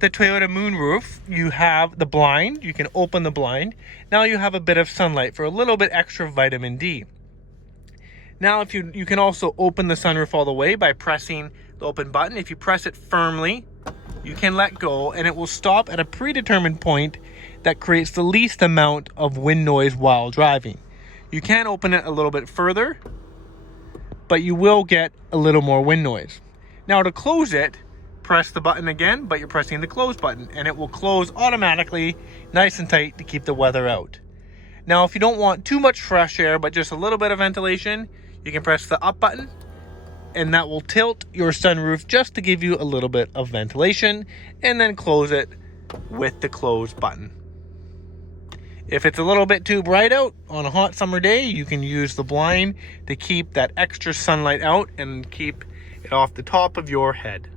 the Toyota Moonroof, you have the blind. You can open the blind. Now you have a bit of sunlight for a little bit extra vitamin D. Now if you can also open the sunroof all the way by pressing the open button. If you press it firmly, you can let go and it will stop at a predetermined point that creates the least amount of wind noise while driving. You can open it a little bit further, but you will get a little more wind noise. Now to close it, press the button again, but you're pressing the close button and it will close automatically, nice and tight to keep the weather out. Now if you don't want too much fresh air, but just a little bit of ventilation, you can press the up button and that will tilt your sunroof just to give you a little bit of ventilation, and then close it with the close button. If it's a little bit too bright out on a hot summer day, you can use the blind to keep that extra sunlight out and keep it off the top of your head.